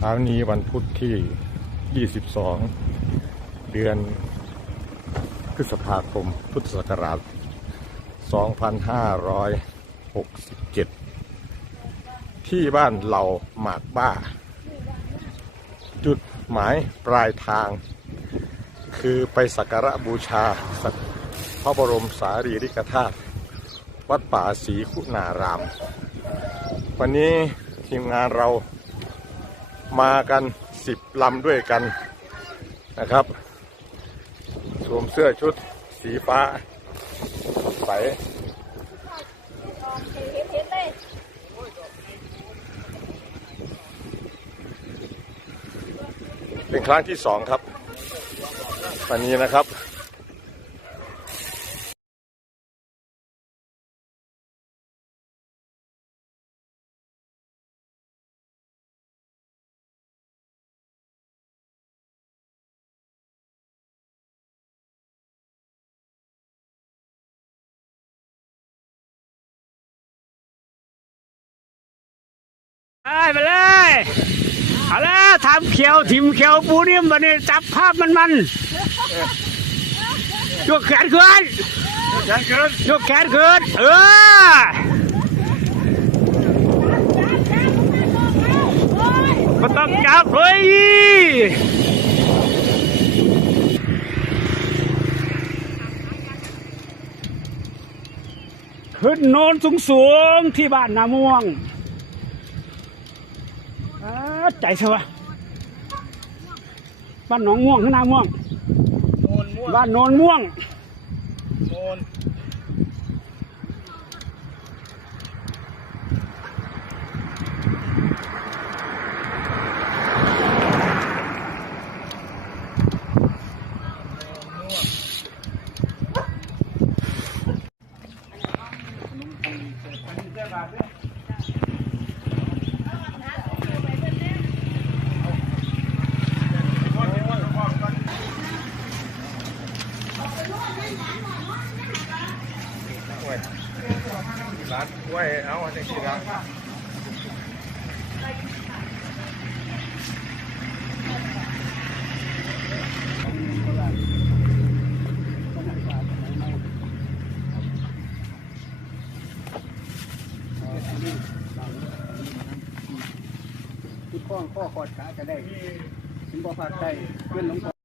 เช้านี้วันพุธที่ 22 เดือนพฤษภาคม พุทธศักราช 2567 ที่บ้านเหล่าหมากบ้า จุดหมายปลายทาง คือไปสักการะบูชาพระบรมสารีริกธาตุวัดป่าศรีคุณาราม วันนี้ทีมงานเรา มากันสิบลำด้วยกันนะครับ สวมเสื้อชุดสีฟ้าใสเป็นครั้งที่สองครับวันนี้นะครับ ไปไปเลยเอาล้วทำเขียวทิมเขียวปูนิ่มบันนี้จับภาพมันมันยกแขนขึ้นแขนเกินยกแขนขึ้นเออก็ต้องจับเลยขึ้นโนนสูงสูงๆที่บ้านนาม่วง ใจเถอะวะบ้านหนองม่วงข้างหน้าม่วง โนนม่วงบ้านโนนม่วง โนน ร้านกล้วยเอาอันนี้สิร้านที่ข้อข้อคอดขาจะได้ถึงบ่พาได้เพื่อนหลวงพ่อ